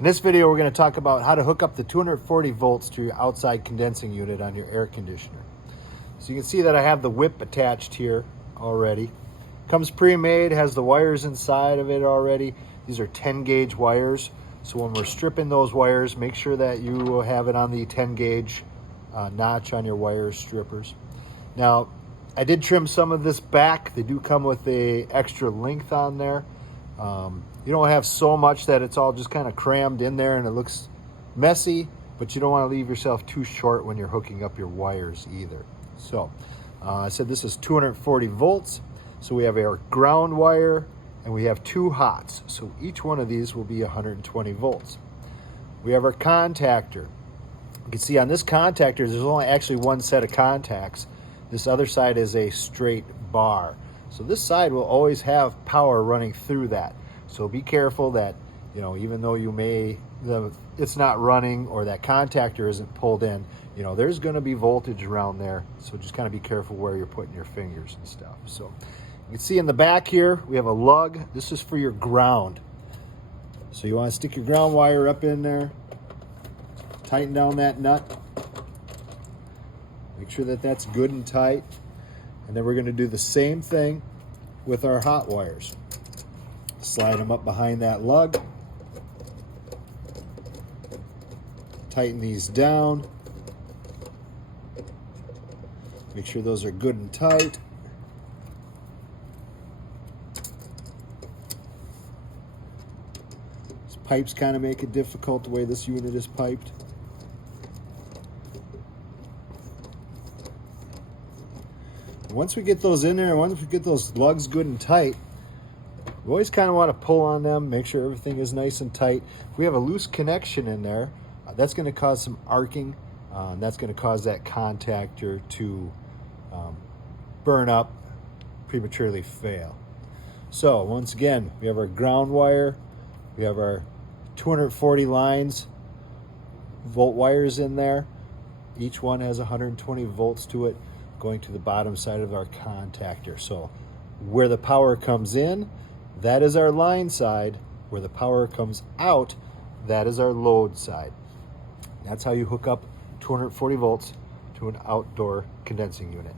In this video, we're going to talk about how to hook up the 240 volts to your outside condensing unit on your air conditioner. So you can see that I have the whip attached here already. Comes pre-made, has the wires inside of it already. These are 10 gauge wires. So when we're stripping those wires, make sure that you have it on the 10 gauge notch on your wire strippers. Now, I did trim some of this back. They do come with a extra length on there. You don't have so much that it's all just kind of crammed in there and it looks messy, but you don't want to leave yourself too short when you're hooking up your wires either. So I said this is 240 volts. So we have our ground wire and we have two hots. So each one of these will be 120 volts. We have our contactor. You can see on this contactor, there's only actually one set of contacts. This other side is a straight bar. So this side will always have power running through that. So be careful that, even though it's not running or that contactor isn't pulled in, there's going to be voltage around there. So just kind of be careful where you're putting your fingers and stuff. So you can see in the back here, we have a lug. This is for your ground. So you want to stick your ground wire up in there, tighten down that nut. Make sure that that's good and tight. And then we're going to do the same thing with our hot wires. Slide them up behind that lug. Tighten these down. Make sure those are good and tight. These pipes kind of make it difficult the way this unit is piped. Once we get those in there, once we get those lugs good and tight, we always kind of want to pull on them, make sure everything is nice and tight. If we have a loose connection in there, that's going to cause some arcing, and that's going to cause that contactor to burn up, prematurely fail. So once again, we have our ground wire, we have our 240 volt wires in there. Each one has 120 volts to it, going to the bottom side of our contactor. So where the power comes in, that is our line side. Where the power comes out, that is our load side. That's how you hook up 240 volts to an outdoor condensing unit.